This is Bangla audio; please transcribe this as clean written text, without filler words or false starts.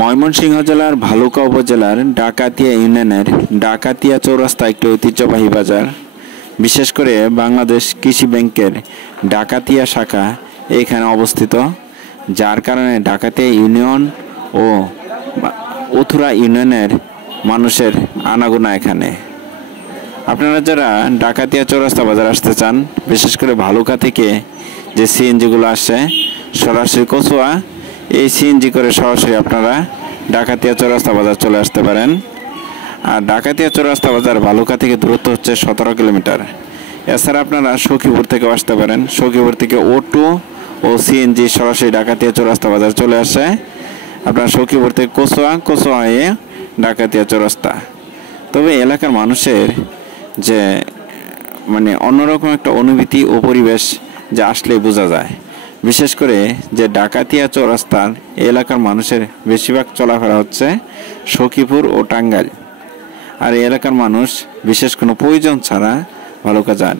ময়মনসিংহ জেলার ভালুকা উপজেলার ডাকাতিয়া ইউনিয়নের ডাকাতিয়া চৌরাস্তা একটি ঐতিহ্যবাহী বাজার। বিশেষ করে বাংলাদেশ কৃষি ব্যাংকের ডাকাতিয়া শাখা এখানে অবস্থিত, যার কারণে ডাকাতিয়া ইউনিয়ন ও উথুরা ইউনিয়নের মানুষের আনাগোনা এখানে। আপনারা যারা ডাকাতিয়া চৌরাস্তা বাজার আসতে চান, বিশেষ করে ভালুকা থেকে যে সিএনজিগুলো আসে সরাসরি কচুয়া, এই সিএনজি করে সরাসরি আপনারা ডাকাতিয়া চৌরাস্তা বাজার চলে আসতে পারেন। আর ডাকাতিয়া চৌরাস্তা বাজার ভালুকা থেকে দূরত্ব হচ্ছে 17 কিলোমিটার। এছাড়া আপনারা সখীপুর থেকেও আসতে পারেন। সখীপুর থেকে অটো ও সিএনজি সরাসরি ডাকাতিয়া চৌরাস্তা বাজার চলে আসে। আপনার সখীপুর থেকে কচুয়া হয়ে ডাকাতিয়া চৌরাস্তা। তবে এলাকার মানুষের যে অন্যরকম একটা অনুভূতি ও পরিবেশ যা আসলেই বোঝা যায়। বিশেষ করে যে ডাকাতিয়া চৌরাস্তার এলাকার মানুষের বেশিরভাগ চলাফেরা হচ্ছে সখীপুর ও টাঙ্গাইল। আর এই এলাকার মানুষ বিশেষ কোনো প্রয়োজন ছাড়া ভালুকা যান।